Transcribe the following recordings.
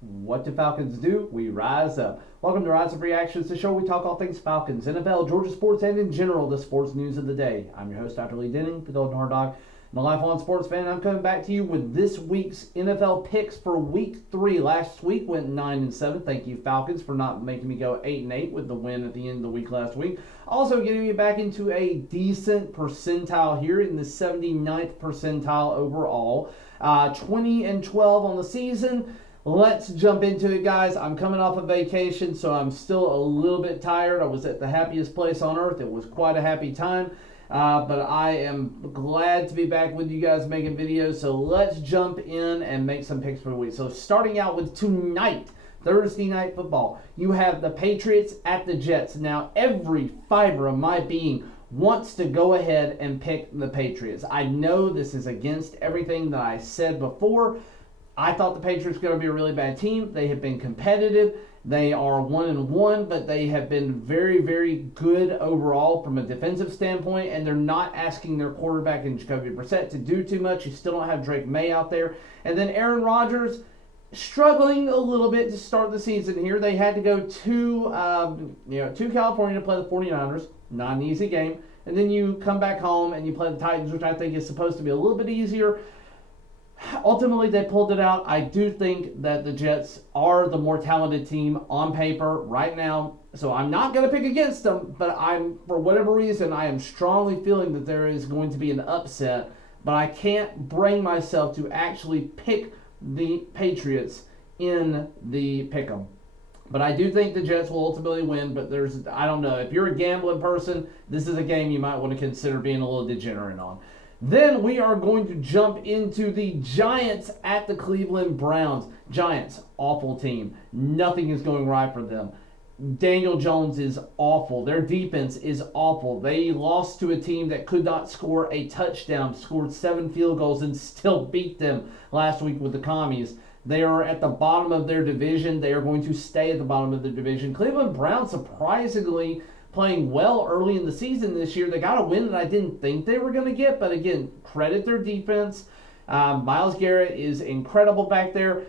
What do Falcons do? We rise up. Welcome to Rise Up Reactions, the show where we talk all things Falcons, NFL, Georgia sports, and in general, the sports news of the day. I'm your host, Dr. Lee Denning, the Golden Hard Dog. I'm a lifelong sports fan. I'm coming back to you with this week's NFL picks for Week 3. Last week went 9-7. Thank you, Falcons, for not making me go 8-8 with the win at the end of the week last week. Also getting me back into a decent percentile here in the 79th percentile overall. 20-12 on the season. Let's jump into it, guys. I'm coming off a vacation, so I'm still a little bit tired. I was at the happiest place on earth. It was quite a happy time. But I am glad to be back with you guys making videos. So let's jump in and make some picks for the week. So starting out with tonight, Thursday night football, you have the Patriots at the Jets. Now, every fiber of my being wants to go ahead and pick the Patriots. I know this is against everything that I said before. I thought the Patriots were going to be a really bad team. They have been competitive. They are 1-1, but they have been very, very good overall from a defensive standpoint, and they're not asking their quarterback in Jacoby Brissett to do too much. You still don't have Drake May out there. And then Aaron Rodgers struggling a little bit to start the season here. They had to go to California to play the 49ers. Not an easy game. And then you come back home and you play the Titans, which I think is supposed to be a little bit easier. Ultimately, they pulled it out. I do think that the Jets are the more talented team on paper right now. So I'm not going to pick against them, but for whatever reason, I am strongly feeling that there is going to be an upset. But I can't bring myself to actually pick the Patriots in the pick'em. But I do think the Jets will ultimately win, but I don't know. If you're a gambling person, this is a game you might want to consider being a little degenerate on. Then we are going to jump into the Giants at the Cleveland Browns. Giants, awful team. Nothing is going right for them. Daniel Jones is awful. Their defense is awful. They lost to a team that could not score a touchdown, scored 7 field goals, and still beat them last week with the Commies. They are at the bottom of their division. They are going to stay at the bottom of the division. Cleveland Browns, surprisingly, playing well early in the season this year. They got a win that I didn't think they were going to get, but again, credit their defense. Myles Garrett is incredible back there,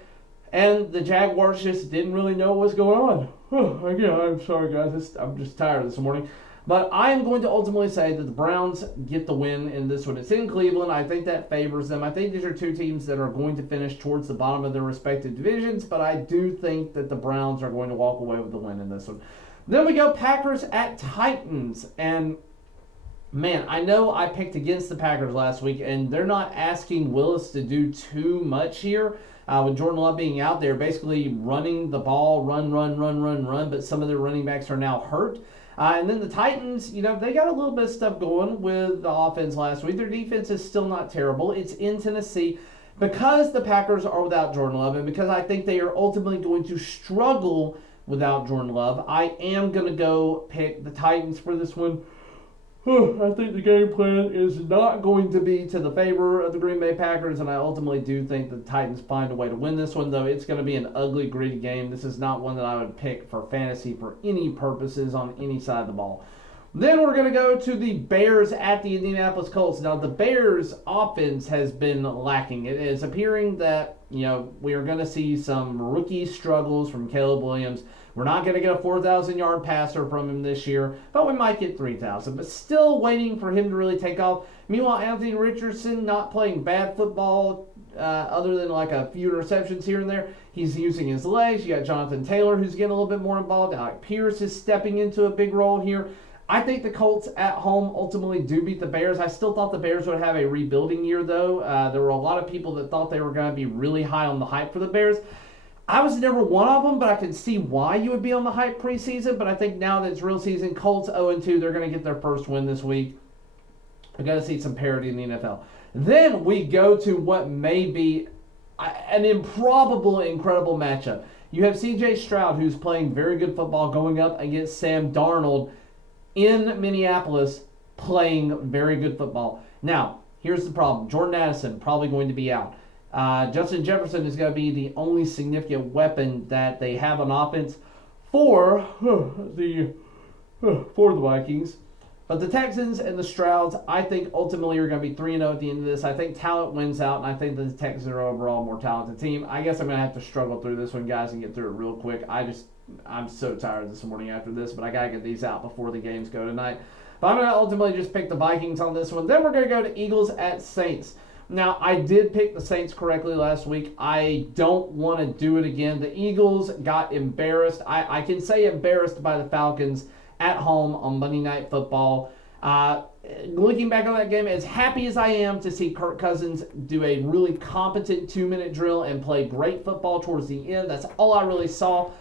and the Jaguars just didn't really know what was going on. Again, I'm sorry, guys. I'm just tired this morning. But I am going to ultimately say that the Browns get the win in this one. It's in Cleveland. I think that favors them. I think these are two teams that are going to finish towards the bottom of their respective divisions, but I do think that the Browns are going to walk away with the win in this one. Then we go Packers at Titans. And, man, I know I picked against the Packers last week, and they're not asking Willis to do too much here. With Jordan Love being out there, basically running the ball, run, but some of their running backs are now hurt. And then the Titans, they got a little bit of stuff going with the offense last week. Their defense is still not terrible. It's in Tennessee. Because the Packers are without Jordan Love, and because I think they are ultimately going to struggle without Jordan Love, I am going to go pick the Titans for this one. I think the game plan is not going to be to the favor of the Green Bay Packers, and I ultimately do think the Titans find a way to win this one, though it's going to be an ugly, gritty game. This is not one that I would pick for fantasy for any purposes on any side of the ball. Then we're going to go to the Bears at the Indianapolis Colts. Now, the Bears' offense has been lacking. It is appearing that, we are going to see some rookie struggles from Caleb Williams. We're not going to get a 4,000-yard passer from him this year, but we might get 3,000. But still waiting for him to really take off. Meanwhile, Anthony Richardson not playing bad football other than like a few interceptions here and there. He's using his legs. You got Jonathan Taylor who's getting a little bit more involved. Alec Pierce is stepping into a big role here. I think the Colts at home ultimately do beat the Bears. I still thought the Bears would have a rebuilding year, though. There were a lot of people that thought they were going to be really high on the hype for the Bears. I was never one of them, but I can see why you would be on the hype preseason. But I think now that it's real season, Colts 0-2, they're going to get their first win this week. We've got to see some parity in the NFL. Then we go to what may be an improbable, incredible matchup. You have C.J. Stroud, who's playing very good football, going up against Sam Darnold in Minneapolis, playing very good football. Now, here's the problem. Jordan Addison probably going to be out. Justin Jefferson is going to be the only significant weapon that they have on offense for the Vikings. But the Texans and the Strouds, I think ultimately are going to be 3-0 at the end of this. I think talent wins out, and I think the Texans are overall a more talented team. I guess I'm going to have to struggle through this one, guys, and get through it real quick. I'm so tired this morning after this, but I got to get these out before the games go tonight. But I'm going to ultimately just pick the Vikings on this one. Then we're going to go to Eagles at Saints. Now, I did pick the Saints correctly last week. I don't want to do it again. The Eagles got embarrassed. I can say embarrassed by the Falcons at home on Monday Night Football. Looking back on that game, as happy as I am to see Kirk Cousins do a really competent 2-minute drill and play great football towards the end, that's all I really saw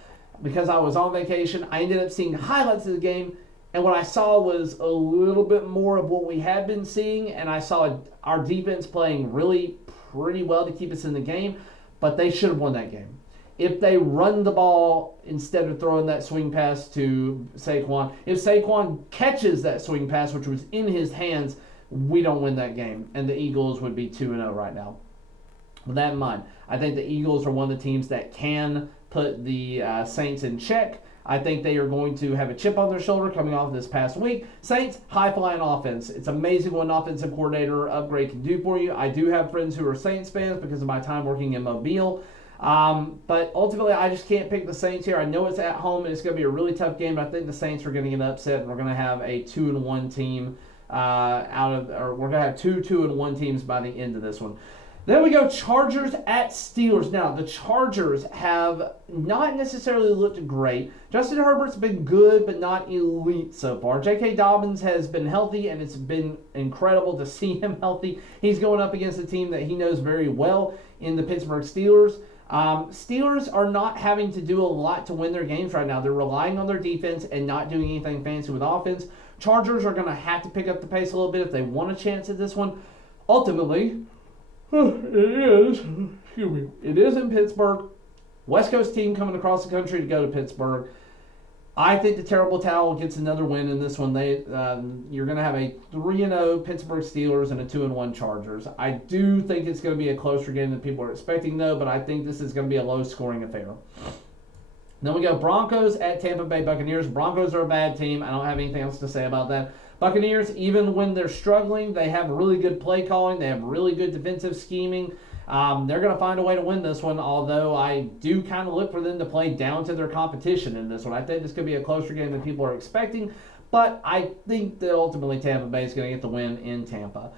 because I was on vacation. I ended up seeing highlights of the game, and what I saw was a little bit more of what we had been seeing, and I saw our defense playing really pretty well to keep us in the game, but they should have won that game. If they run the ball instead of throwing that swing pass to Saquon, if Saquon catches that swing pass, which was in his hands, we don't win that game, and the Eagles would be 2-0 right now. With that in mind, I think the Eagles are one of the teams that can put the Saints in check. I think they are going to have a chip on their shoulder coming off this past week. Saints, high-flying offense. It's amazing what an offensive coordinator upgrade can do for you. I do have friends who are Saints fans because of my time working in Mobile. But ultimately, I just can't pick the Saints here. I know it's at home and it's going to be a really tough game, but I think the Saints are going to get upset and we're going to have a 2-1 team we're going to have two 2-1 teams by the end of this one. Then we go Chargers at Steelers. Now, the Chargers have not necessarily looked great. Justin Herbert's been good, but not elite so far. J.K. Dobbins has been healthy, and it's been incredible to see him healthy. He's going up against a team that he knows very well in the Pittsburgh Steelers. Steelers are not having to do a lot to win their games right now. They're relying on their defense and not doing anything fancy with offense. Chargers are going to have to pick up the pace a little bit if they want a chance at this one. Ultimately, it is in Pittsburgh. West Coast team coming across the country to go to Pittsburgh. I think the Terrible Towel gets another win in this one. You're going to have a 3-0 Pittsburgh Steelers and a 2-1 Chargers. I do think it's going to be a closer game than people are expecting, though, but I think this is going to be a low-scoring affair. Then we go Broncos at Tampa Bay Buccaneers. Broncos are a bad team. I don't have anything else to say about that. Buccaneers, even when they're struggling, they have really good play calling. They have really good defensive scheming. They're going to find a way to win this one, although I do kind of look for them to play down to their competition in this one. I think this could be a closer game than people are expecting, but I think that ultimately Tampa Bay is going to get the win in Tampa.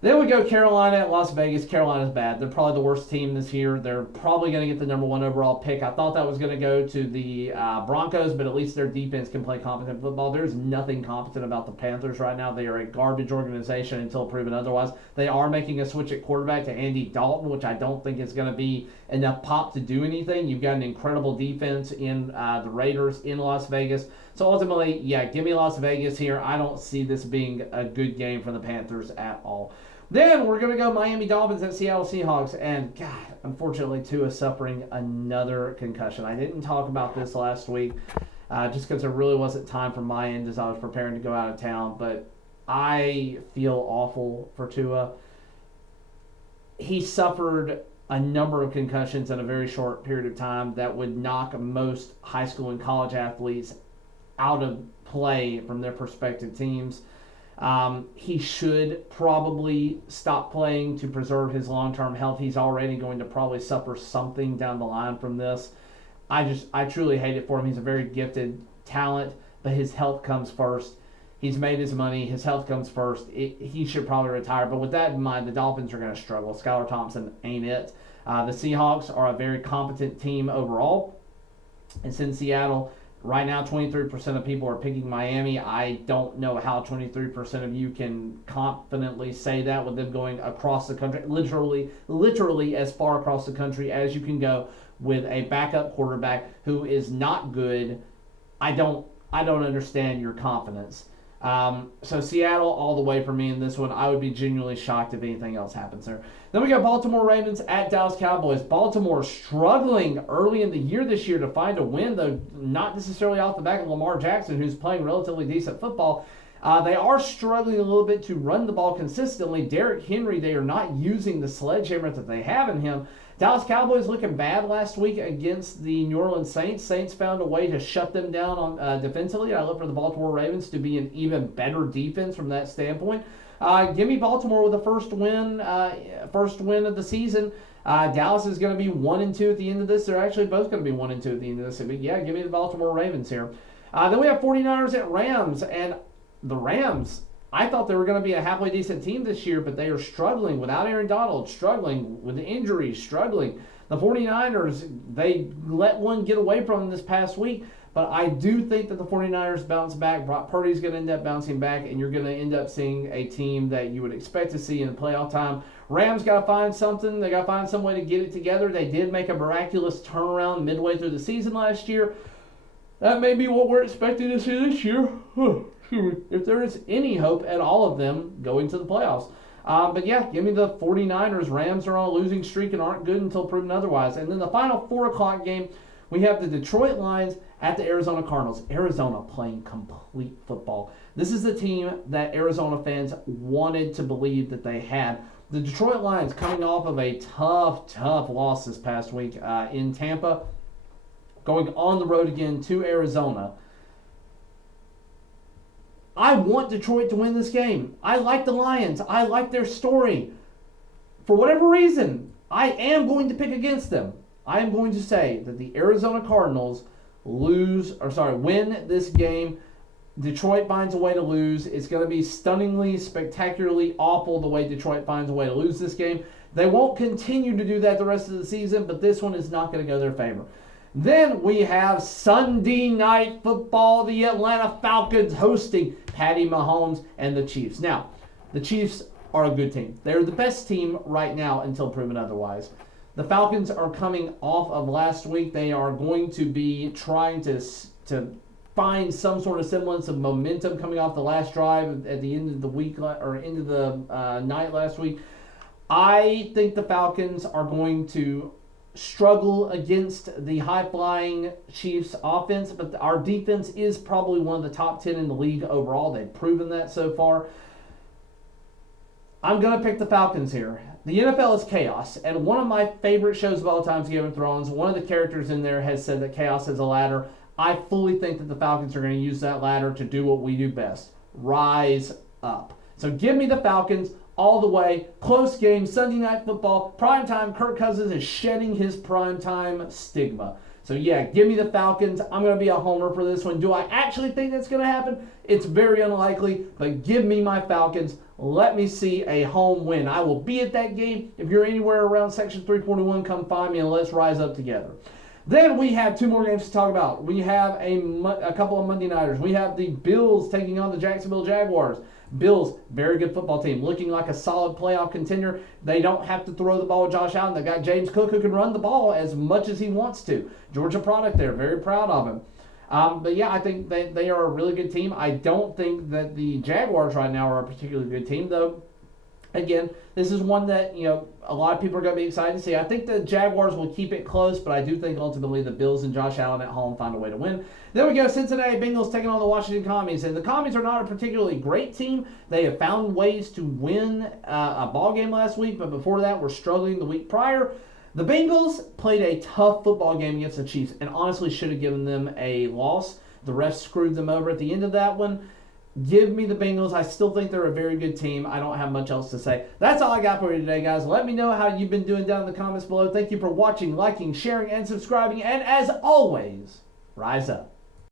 Then we go Carolina at Las Vegas. Carolina's bad. They're probably the worst team this year. They're probably going to get the number 1 overall pick. I thought that was going to go to the Broncos, but at least their defense can play competent football. There's nothing competent about the Panthers right now. They are a garbage organization until proven otherwise. They are making a switch at quarterback to Andy Dalton, which I don't think is going to be enough pop to do anything. You've got an incredible defense in the Raiders in Las Vegas. So ultimately, yeah, give me Las Vegas here. I don't see this being a good game for the Panthers at all. Then we're going to go Miami Dolphins at Seattle Seahawks. And, God, unfortunately, Tua suffering another concussion. I didn't talk about this last week just because there really wasn't time from my end as I was preparing to go out of town. But I feel awful for Tua. He suffered a number of concussions in a very short period of time that would knock most high school and college athletes out of play from their prospective teams. He should probably stop playing to preserve his long-term health. He's already going to probably suffer something down the line from this. I truly hate it for him. He's a very gifted talent, but his health comes first. He's made his money. His health comes first. He should probably retire. But with that in mind, the Dolphins are going to struggle. Skylar Thompson ain't it. The Seahawks are a very competent team overall. It's in Seattle. Right now, 23% of people are picking Miami. I don't know how 23% of you can confidently say that with them going across the country, literally as far across the country as you can go with a backup quarterback who is not good. I don't understand your confidence. So Seattle all the way for me in this one. I would be genuinely shocked if anything else happens there. Then we got Baltimore Ravens at Dallas Cowboys. Baltimore struggling early in the year this year to find a win, though not necessarily off the back of Lamar Jackson, who's playing relatively decent football. They are struggling a little bit to run the ball consistently. Derrick Henry, they are not using the sledgehammer that they have in him. Dallas Cowboys looking bad last week against the New Orleans Saints. Saints found a way to shut them down on defensively. I look for the Baltimore Ravens to be an even better defense from that standpoint. Give me Baltimore with the first win of the season. Dallas is going to be 1-2 at the end of this. They're actually both going to be 1-2 at the end of this. But yeah, give me the Baltimore Ravens here. Then we have 49ers at Rams, and the Rams, I thought they were going to be a halfway decent team this year, but they are struggling without Aaron Donald, struggling with the injuries, struggling. The 49ers, they let one get away from them this past week, but I do think that the 49ers bounce back. Brock Purdy's going to end up bouncing back, and you're going to end up seeing a team that you would expect to see in the playoff time. Rams got to find something. They got to find some way to get it together. They did make a miraculous turnaround midway through the season last year. That may be what we're expecting to see this year. If there is any hope at all of them going to the playoffs. But yeah, give me the 49ers. Rams are on a losing streak and aren't good until proven otherwise. And then the final 4 o'clock game, we have the Detroit Lions at the Arizona Cardinals. Arizona playing complete football. This is the team that Arizona fans wanted to believe that they had. The Detroit Lions coming off of a tough loss this past week in Tampa, going on the road again to Arizona. I want Detroit to win this game. I like the Lions. I like their story. For whatever reason, I am going to pick against them. I am going to say that the Arizona Cardinals win this game. Detroit finds a way to lose. It's going to be stunningly, spectacularly awful the way Detroit finds a way to lose this game. They won't continue to do that the rest of the season, but this one is not going to go their favor. Then we have Sunday Night Football, the Atlanta Falcons hosting Patty Mahomes and the Chiefs. Now, the Chiefs are a good team. They're the best team right now until proven otherwise. The Falcons are coming off of last week. They are going to be trying to find some sort of semblance of momentum coming off the last drive at the end of the week or into the night last week. I think the Falcons are going to struggle against the high-flying Chiefs offense, but our defense is probably one of the top 10 in the league overall. They've proven that so far. I'm going to pick the Falcons here. The NFL is chaos, and one of my favorite shows of all time is Game of Thrones. One of the characters in there has said that chaos is a ladder. I fully think that the Falcons are going to use that ladder to do what we do best, rise up. So give me the Falcons all the way. Close game, Sunday Night Football, primetime. Kirk Cousins is shedding his primetime stigma. So yeah, give me the Falcons. I'm going to be a homer for this one. Do I actually think that's going to happen? It's very unlikely, but give me my Falcons. Let me see a home win. I will be at that game. If you're anywhere around Section 341, come find me and let's rise up together. Then we have 2 more games to talk about. We have a couple of Monday Nighters. We have the Bills taking on the Jacksonville Jaguars. Bills, very good football team, looking like a solid playoff contender. They don't have to throw the ball with Josh Allen. They've got James Cook who can run the ball as much as he wants to. Georgia product there, very proud of him. But yeah, I think they are a really good team. I don't think that the Jaguars right now are a particularly good team, though. Again, this is one that, a lot of people are going to be excited to see. I think the Jaguars will keep it close, but I do think ultimately the Bills and Josh Allen at home find a way to win. Then we go Cincinnati Bengals taking on the Washington Commies. And the Commies are not a particularly great team. They have found ways to win a ball game last week, but before that were struggling the week prior. The Bengals played a tough football game against the Chiefs and honestly should have given them a loss. The refs screwed them over at the end of that one. Give me the Bengals. I still think they're a very good team. I don't have much else to say. That's all I got for you today, guys. Let me know how you've been doing down in the comments below. Thank you for watching, liking, sharing, and subscribing. And as always, rise up.